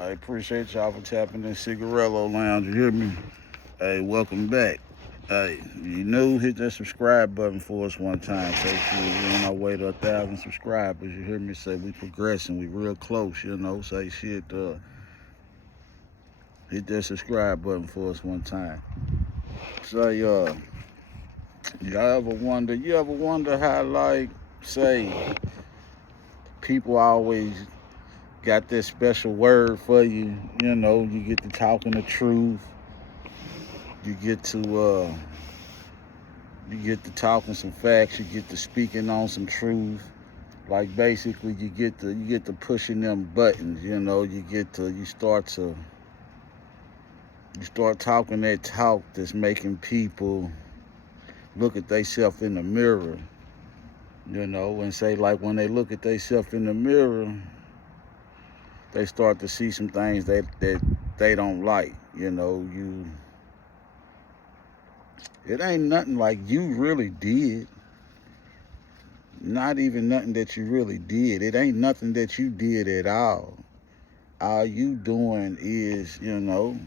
I appreciate y'all for tapping in Cigarello Lounge. You hear me? Hey, welcome back. Hey, you new, hit that subscribe button for us one time. So we're on our way to 1,000 subscribers. You hear me? Say we progressing. We real close, you know. Say shit, hit that subscribe button for us one time. Say, you ever wonder how, like, say, people always got this special word for you, you know, you get to talking the truth. You get to talking some facts. You get to speaking on some truth. Like basically, you get to pushing them buttons. You know, you start talking that talk that's making people look at themselves in the mirror. You know, and say like when they look at themselves in the mirror, they start to see some things that they don't like. You know, it ain't nothing like you really did. Not even nothing that you really did. It ain't nothing that you did at all. All you doing is, you know,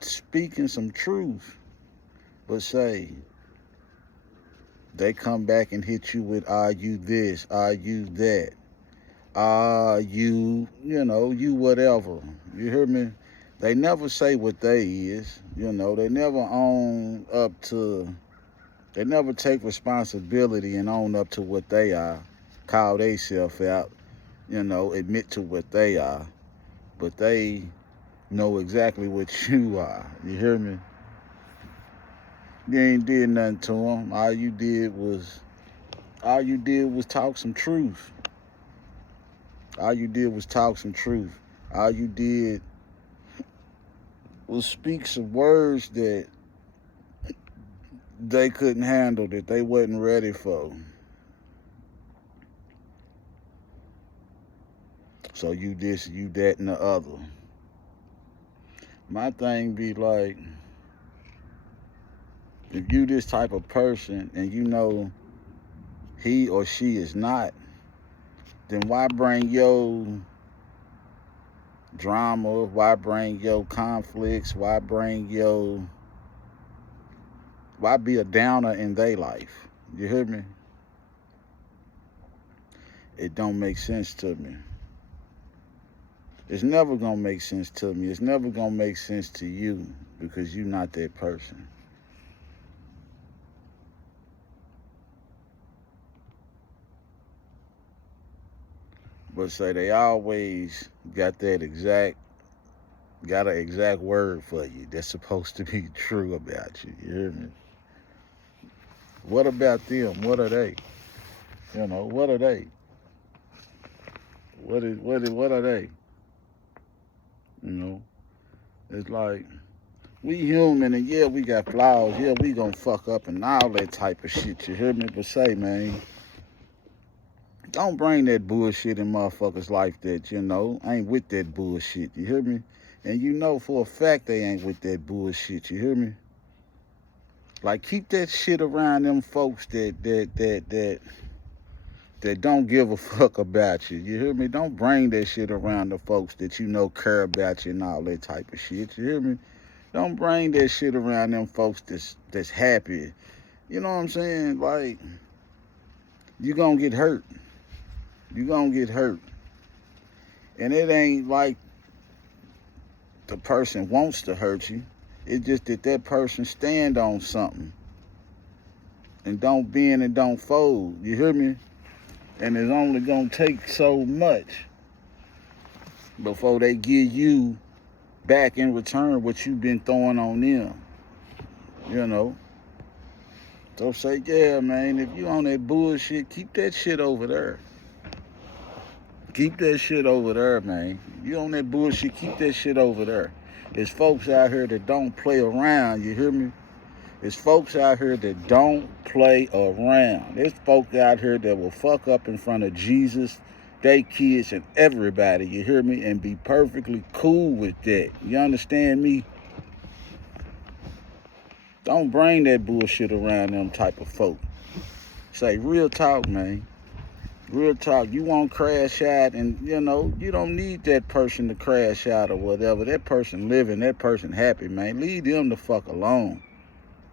speaking some truth. But say, they come back and hit you with, are you this? Are you that? Are you, you know, you whatever. You hear me? They never say what they is. You know, they never own up to, they never take responsibility and own up to what they are. Call theyself out, you know, admit to what they are, but they know exactly what you are. You hear me? You ain't did nothing to them. All you did was talk some truth. All you did was talk some truth. All you did was speak some words that they couldn't handle, that they wasn't ready for. So you this, you that, and the other. My thing be like, if you this type of person and you know he or she is not, then why bring your drama? Why bring your conflicts? Why be a downer in their life? You hear me? It don't make sense to me. It's never gonna make sense to me. It's never gonna make sense to you because you're not that person. But say they always got an exact word for you that's supposed to be true about you. You hear me? What about them? What are they? You know, what are they? What are they? You know? It's like we human and yeah, we got flaws. Yeah, we gonna fuck up and all that type of shit. You hear me? But say, man, don't bring that bullshit in motherfuckers' life that, you know, ain't with that bullshit. You hear me? And you know for a fact they ain't with that bullshit. You hear me? Like keep that shit around them folks that don't give a fuck about you. You hear me? Don't bring that shit around the folks that you know care about you and all that type of shit. You hear me? Don't bring that shit around them folks that's happy. You know what I'm saying? Like, you gonna get hurt. You gonna get hurt. And it ain't like the person wants to hurt you. It's just that person stand on something and don't bend and don't fold. You hear me? And it's only gonna take so much before they give you back in return what you've been throwing on them. You know? So say, yeah, man, if you on that bullshit, keep that shit over there. Keep that shit over there, man. If you on that bullshit, keep that shit over there. There's folks out here that don't play around, you hear me? There's folks out here that don't play around. There's folks out here that will fuck up in front of Jesus, they kids, and everybody, you hear me? And be perfectly cool with that. You understand me? Don't bring that bullshit around them type of folk. Say real talk, man. Real talk, you won't crash out, and you know, you don't need that person to crash out or whatever. That person living, that person happy, man. Leave them the fuck alone.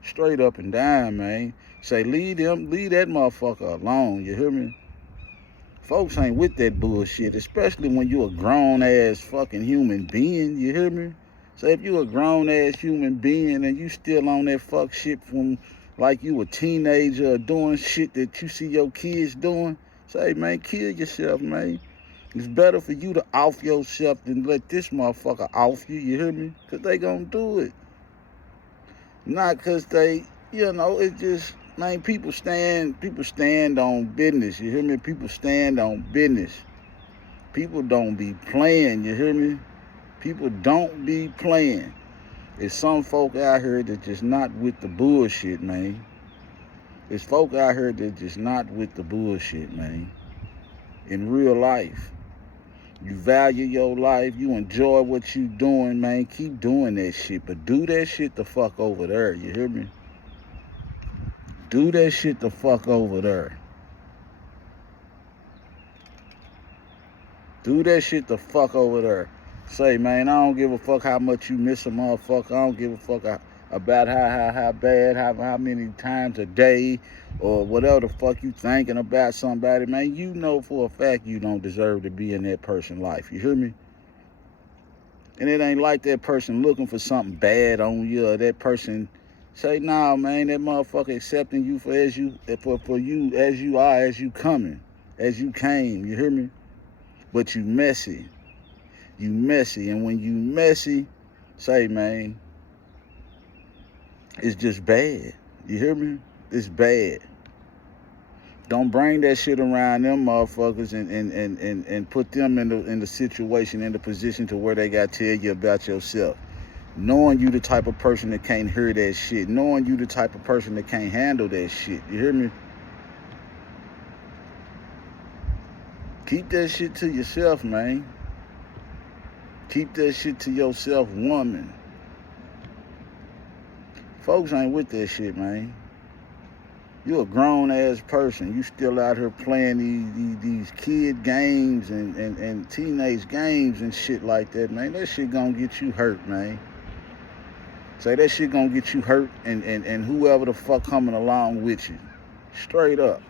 Straight up and down, man. Say, leave that motherfucker alone, you hear me? Folks ain't with that bullshit, especially when you a grown-ass fucking human being, you hear me? So if you a grown-ass human being and you still on that fuck shit from like you a teenager or doing shit that you see your kids doing, say, man, kill yourself, man. It's better for you to off yourself than let this motherfucker off you, you hear me? Because they gonna do it. Not because they, you know, it's just, man, people stand on business, you hear me? People stand on business. People don't be playing, you hear me? People don't be playing. There's some folk out here that just not with the bullshit, man. There's folk out here that just not with the bullshit, man. In real life. You value your life, you enjoy what you doing, man. Keep doing that shit, but do that shit the fuck over there, you hear me? Do that shit the fuck over there. Do that shit the fuck over there. Say, man, I don't give a fuck how much you miss a motherfucker. I don't give a fuck about how bad, how many times a day or whatever the fuck you thinking about somebody, man. You know for a fact you don't deserve to be in that person's life. You hear me? And it ain't like that person looking for something bad on you or that person say, nah, man, that motherfucker accepting you for you as you are, as you coming, as you came. You hear me? But you messy. You messy. And when you messy, say, man, it's just bad. You hear me? It's bad. Don't bring that shit around them motherfuckers and put them in the situation, in the position to where they got to tell you about yourself. Knowing you the type of person that can't hear that shit. Knowing you the type of person that can't handle that shit. You hear me? Keep that shit to yourself, man. Keep that shit to yourself, woman. Folks ain't with that shit, man. You a grown-ass person. You still out here playing these kid games and teenage games and shit like that, man. That shit gonna get you hurt, man. Say that shit gonna get you hurt and whoever the fuck coming along with you. Straight up.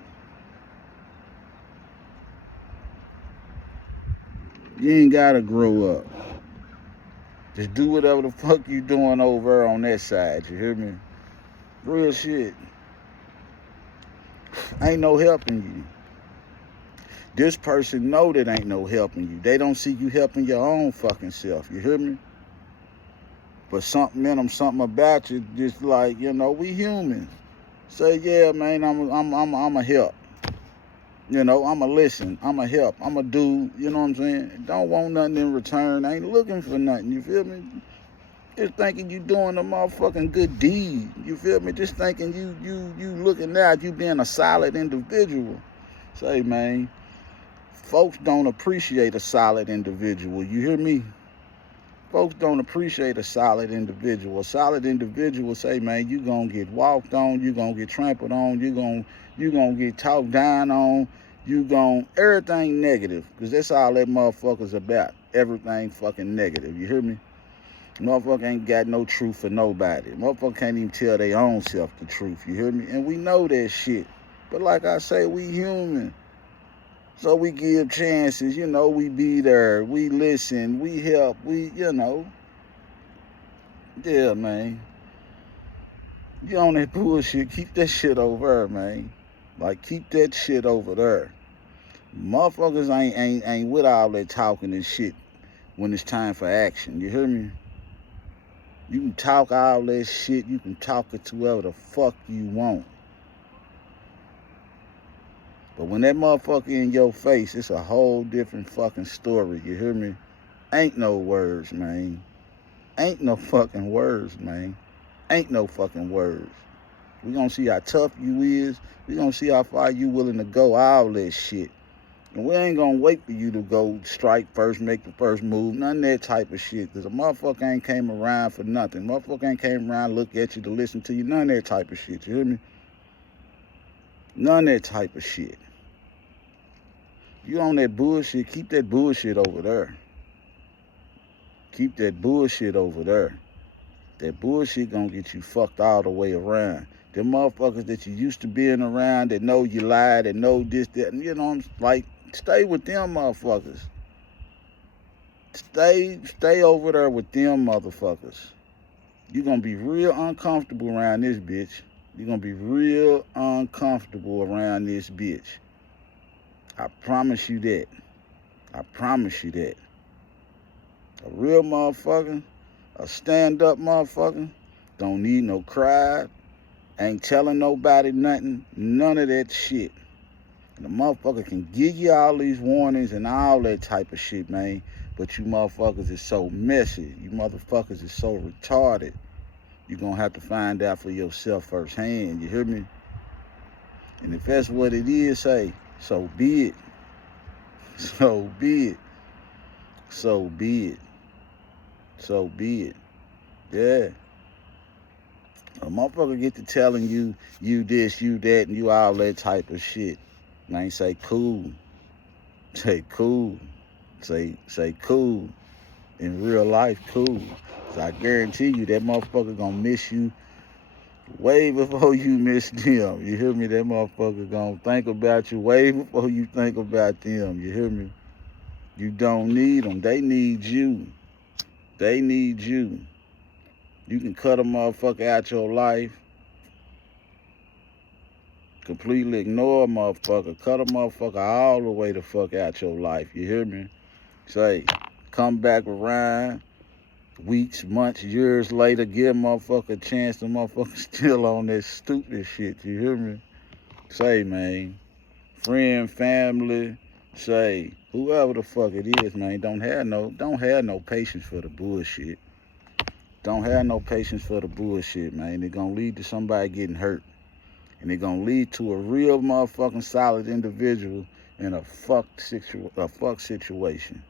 You ain't gotta grow up. Just do whatever the fuck you doing over on that side, you hear me? Real shit. Ain't no helping you. This person know that ain't no helping you. They don't see you helping your own fucking self, you hear me? But something in them, something about you, just like, you know, we human. Say, yeah, man, I'm a help. You know, I'm a listen, I'm a help, I'm a do, you know what I'm saying? Don't want nothing in return, ain't looking for nothing, you feel me? Just thinking you doing a motherfucking good deed, you feel me? Just thinking you looking out, you being a solid individual. Say, man, folks don't appreciate a solid individual, you hear me? Folks don't appreciate a solid individual. A solid individual say, man, you gonna get walked on, you gonna get trampled on, you gonna get talked down on, you gonna, everything negative, because that's all that motherfucker's about. Everything fucking negative, you hear me? Motherfucker ain't got no truth for nobody. Motherfucker can't even tell their own self the truth, you hear me? And we know that shit. But like I say, we human. So we give chances, you know, we be there, we listen, we help, we, you know. Yeah, man. You on that bullshit, keep that shit over there, man. Like, keep that shit over there. Motherfuckers ain't with all that talking and shit when it's time for action, you hear me? You can talk all that shit, you can talk it to whoever the fuck you want. But when that motherfucker in your face, it's a whole different fucking story, you hear me? Ain't no words, man. Ain't no fucking words, man. Ain't no fucking words. We gonna see how tough you is. We gonna see how far you willing to go, all that shit. And we ain't gonna wait for you to go strike first, make the first move, none of that type of shit. Because a motherfucker ain't came around for nothing. Motherfucker ain't came around, look at you, to listen to you, none of that type of shit, you hear me? None of that type of shit. You on that bullshit, keep that bullshit over there. Keep that bullshit over there. That bullshit gonna get you fucked all the way around. Them motherfuckers that you used to being around that know you lied, that know this, that, you know, like, stay with them motherfuckers. Stay over there with them motherfuckers. You're gonna be real uncomfortable around this bitch. You're gonna be real uncomfortable around this bitch. I promise you that. I promise you that. A real motherfucker, a stand-up motherfucker, don't need no cry, ain't telling nobody nothing, none of that shit. And the motherfucker can give you all these warnings and all that type of shit, man, but you motherfuckers is so messy. You motherfuckers is so retarded. You're gonna have to find out for yourself firsthand, you hear me? And if that's what it is, say, so be it. So be it. So be it. So be it. Yeah. A motherfucker get to telling you, you this, you that, and you all that type of shit. Man, say cool. Say cool. Say cool. In real life, cool. So I guarantee you that motherfucker gonna miss you way before you miss them. You hear me? That motherfucker gonna think about you way before you think about them. You hear me? You don't need them. They need you. They need you. You can cut a motherfucker out your life. Completely ignore a motherfucker. Cut a motherfucker all the way the fuck out your life. You hear me? Say, come back around weeks, months, years later, give a motherfucker a chance. The motherfucker still on that stupid shit. You hear me? Say, man, friend, family, say, whoever the fuck it is, man, don't have no patience for the bullshit. Don't have no patience for the bullshit, man. It's gonna lead to somebody getting hurt. And it's gonna lead to a real motherfucking solid individual in a fuck situation.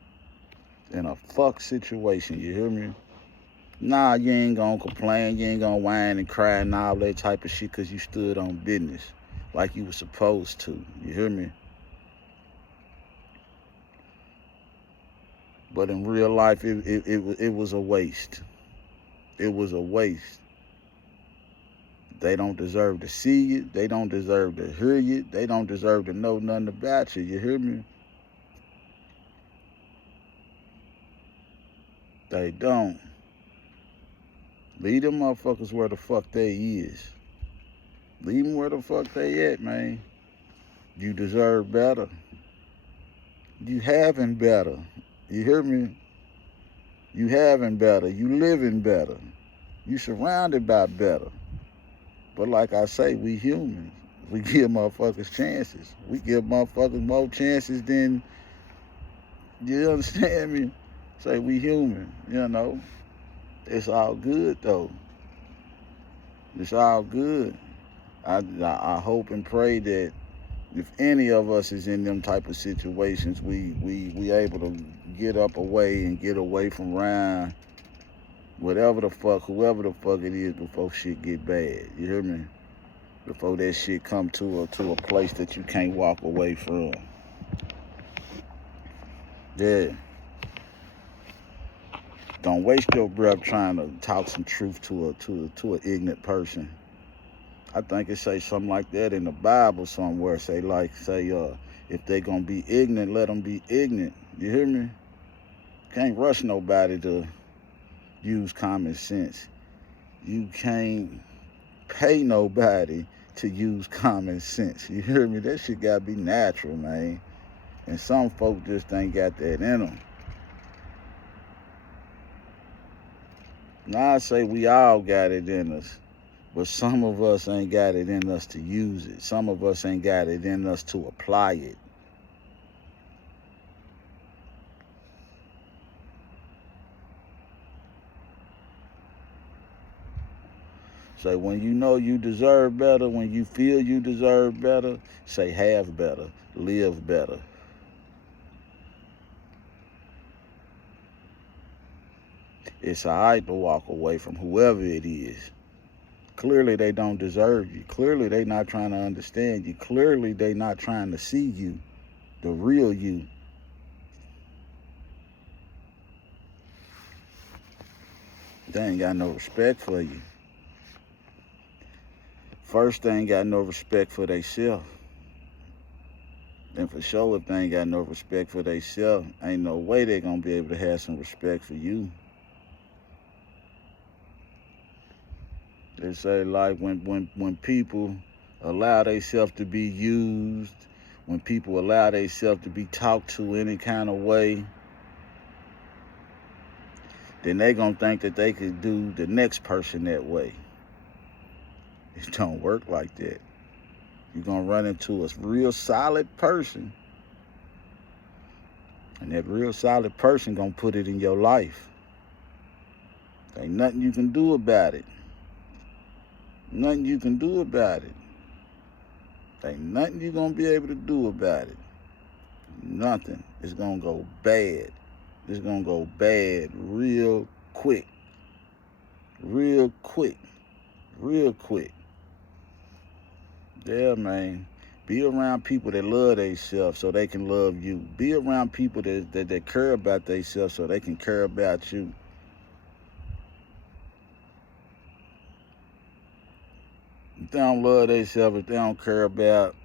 In a fuck situation, you hear me? Nah, you ain't gonna complain, you ain't gonna whine and cry and all that type of shit because you stood on business like you were supposed to. You hear me? But in real life, it was a waste. It was a waste. They don't deserve to see you. They don't deserve to hear you. They don't deserve to know nothing about you. You hear me? They don't. Leave them motherfuckers where the fuck they is. Leave them where the fuck they at, man. You deserve better. You having better. You hear me? You having better. You living better. You surrounded by better. But like I say, we humans. We give motherfuckers chances. We give motherfuckers more chances than, you understand me? Say we human, you know. It's all good though. It's all good. I hope and pray that if any of us is in them type of situations, we able to get up away and get away from around whatever the fuck, whoever the fuck it is before shit get bad. You hear me? Before that shit come to a place that you can't walk away from. Yeah. Don't waste your breath trying to talk some truth to an ignorant person. I think it say something like that in the Bible somewhere. Say if they gonna be ignorant, let them be ignorant. You hear me? Can't rush nobody to use common sense. You can't pay nobody to use common sense. You hear me? That shit gotta be natural, man. And some folk just ain't got that in them. Now I say we all got it in us, but some of us ain't got it in us to use it. Some of us ain't got it in us to apply it. So when you know you deserve better, when you feel you deserve better, say have better, live better. It's all right to walk away from whoever it is. Clearly they don't deserve you. Clearly they not trying to understand you. Clearly they not trying to see you. the real you. They ain't got no respect for you. First, they ain't got no respect for themselves. Then for sure, if they ain't got no respect for themselves, ain't no way they gonna be able to have some respect for you. They say like when people allow themselves to be used, when people allow themselves to be talked to any kind of way, then they gonna think that they could do the next person that way. It don't work like that. You're gonna run into a real solid person, and that real solid person gonna put it in your life. Ain't nothing you can do about it. Nothing you can do about it. Ain't nothing you're gonna be able to do about it. Nothing. It's gonna go bad. It's gonna go bad real quick. Real quick. Real quick. Yeah, man. Be around people that love themselves so they can love you. Be around people that care about themselves so they can care about you. If they don't love themselves, if they don't care about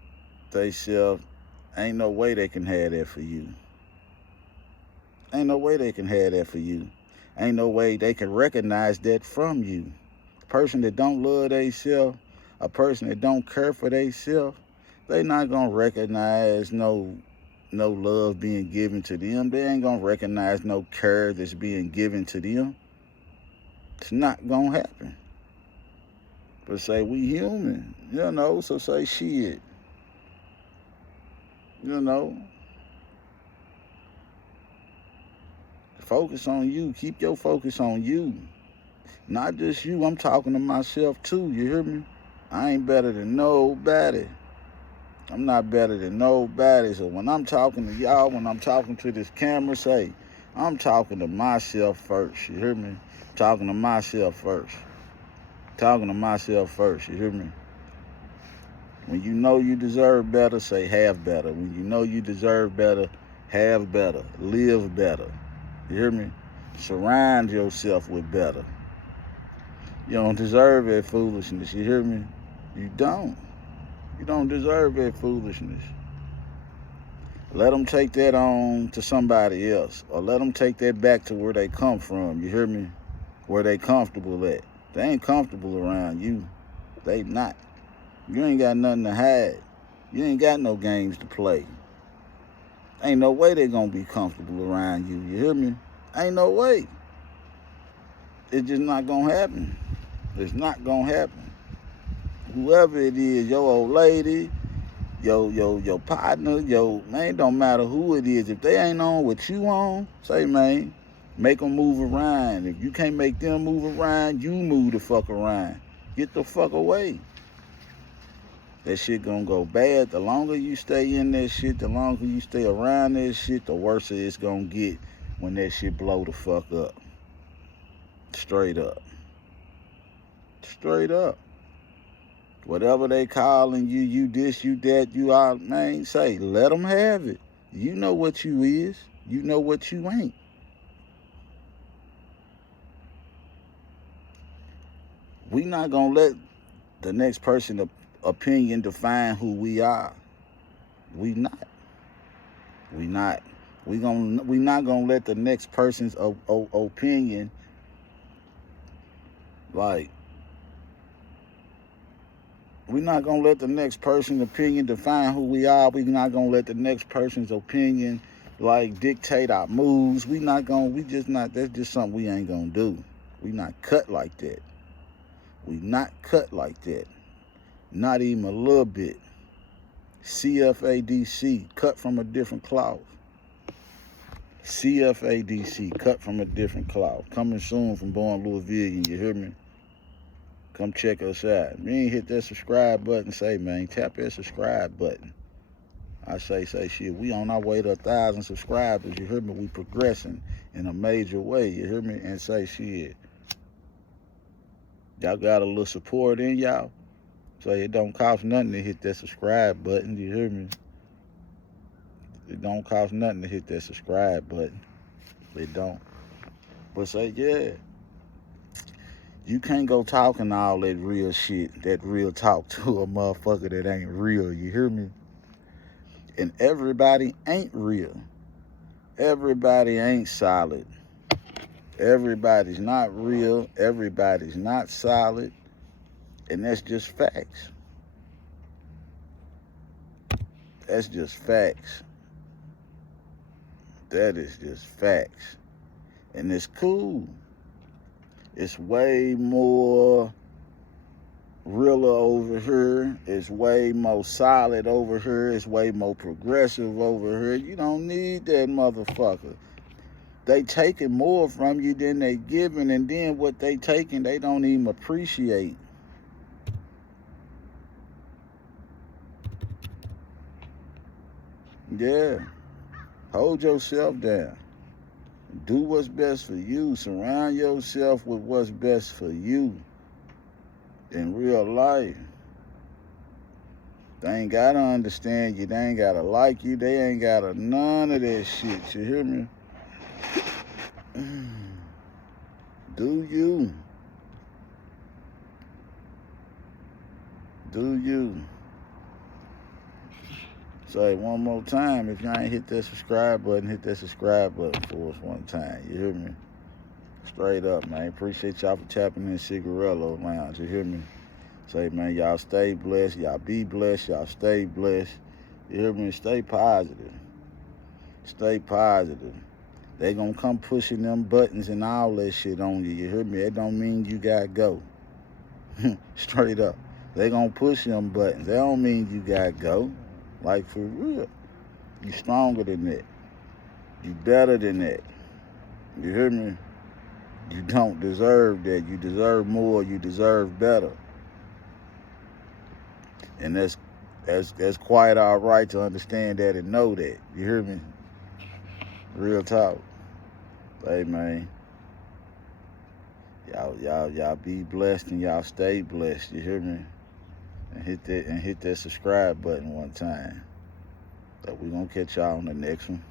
themselves, ain't no way they can have that for you. Ain't no way they can have that for you. Ain't no way they can recognize that from you. A person that don't love themselves, a person that don't care for themselves, they not gonna recognize no love being given to them. They ain't gonna recognize no care that's being given to them. It's not gonna happen. But say we human, so say shit. Focus on you. Keep your focus on you. Not just you, I'm talking to myself too, you hear me? I ain't better than nobody. I'm not better than nobody. So when I'm talking to y'all, when I'm talking to this camera, say, I'm talking to myself first, you hear me? Talking to myself first. Talking to myself first, you hear me? When you know you deserve better, say have better. When you know you deserve better, have better. Live better. You hear me? Surround yourself with better. You don't deserve that foolishness, you hear me? You don't. You don't deserve that foolishness. Let them take that on to somebody else, or let them take that back to where they come from, you hear me? Where they comfortable at. They ain't comfortable around you. They not. You ain't got nothing to hide. You ain't got no games to play. Ain't no way they gonna be comfortable around you, you hear me? Ain't no way. It's just not gonna happen. It's not gonna happen. Whoever it is, your old lady, your partner, man, don't matter who it is. If they ain't on what you on, say, man, make them move around. If you can't make them move around, you move the fuck around. Get the fuck away. That shit gonna go bad. The longer you stay in that shit, the longer you stay around that shit, the worse it's gonna get when that shit blow the fuck up. Straight up. Straight up. Whatever they calling you, you this, you that, you out, man, say, let them have it. You know what you is. You know what you ain't. We not gonna let the next person's opinion define who we are. We not. We not. We not gonna let the next person's opinion, like, we're not going to let the next person's opinion define who we are. We're not going to let the next person's opinion, like, dictate our moves. That's just something we ain't going to do. We not cut like that. We not cut like that. Not even a little bit. CFADC, cut from a different cloth. CFADC, cut from a different cloth. Coming soon from Born Louisville, you hear me? Come check us out. If you ain't hit that subscribe button, say, man, tap that subscribe button. I say shit. We on our way to 1,000 subscribers. You hear me? We progressing in a major way. You hear me? And say shit. Y'all got a little support in y'all. So it don't cost nothing to hit that subscribe button. You hear me? It don't cost nothing to hit that subscribe button. It don't. But say, yeah, you can't go talking all that real shit, that real talk to a motherfucker that ain't real. You hear me? And everybody ain't real. Everybody ain't solid. Everybody's not real. Everybody's not solid. And that's just facts. That's just facts. That is just facts. And it's cool. It's way more realer over here. It's way more solid over here. It's way more progressive over here. You don't need that motherfucker. They taking more from you than they giving, and then what they taking, they don't even appreciate. Yeah. Hold yourself down. Do what's best for you. Surround yourself with what's best for you in real life. They ain't gotta understand you. They ain't gotta like you. They ain't gotta none of that shit. You hear me? Do you. Do you. Say one more time, if you ain't hit that subscribe button, hit that subscribe button for us one time. You hear me? Straight up, man. Appreciate y'all for tapping in Cigarello Lounge. You hear me? Say, man, y'all stay blessed. Y'all be blessed. Y'all stay blessed. You hear me? Stay positive. Stay positive. They gonna come pushing them buttons and all that shit on you. You hear me? It don't mean you gotta go. Straight up. They gonna push them buttons. That don't mean you gotta go. Like, for real. You stronger than that. You better than that. You hear me? You don't deserve that. You deserve more. You deserve better. And that's quite all right to understand that and know that. You hear me? Real talk. Hey, man. Y'all be blessed and y'all stay blessed. You hear me? And hit that subscribe button one time. So we gonna catch y'all on the next one.